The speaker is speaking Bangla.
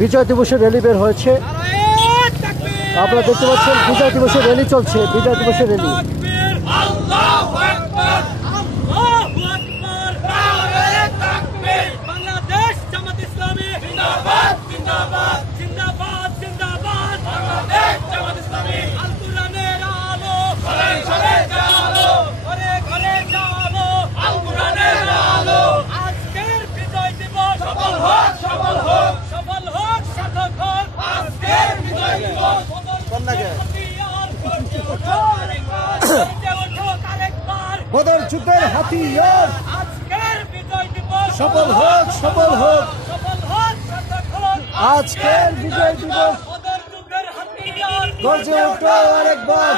বিজয় দিবসের র্যালি বের হয়েছে, আপনারা দেখতে পাচ্ছেন বিজয় দিবসের র্যালি চলছে। বিজয় দিবসের র্যালি বাংলাদেশ জামাত ইসলামী জিন্দাবাদ জিন্দাবাদ জিন্দাবাদ জিন্দাবাদ বাংলাদেশ জামাত ইসলামী আল কুরআনের আলো ঘরে ঘরে জালো ঘরে ঘরে জালো আল কুরআনের আলো আজকের বিজয় দিবস সফল হোক সফল হোক সফল হোক সার্থক হোক আজকের বিজয় দিবস বদর যুদ্ধের হাতিয়ার আজকের বিজয় দিবস সফল হোক সফল হোক সফল হোক সার্থক হোক আজকের বিজয় দিবস বদর যুদ্ধের হাতিয়ার গর্জে ওঠো আরেকবার।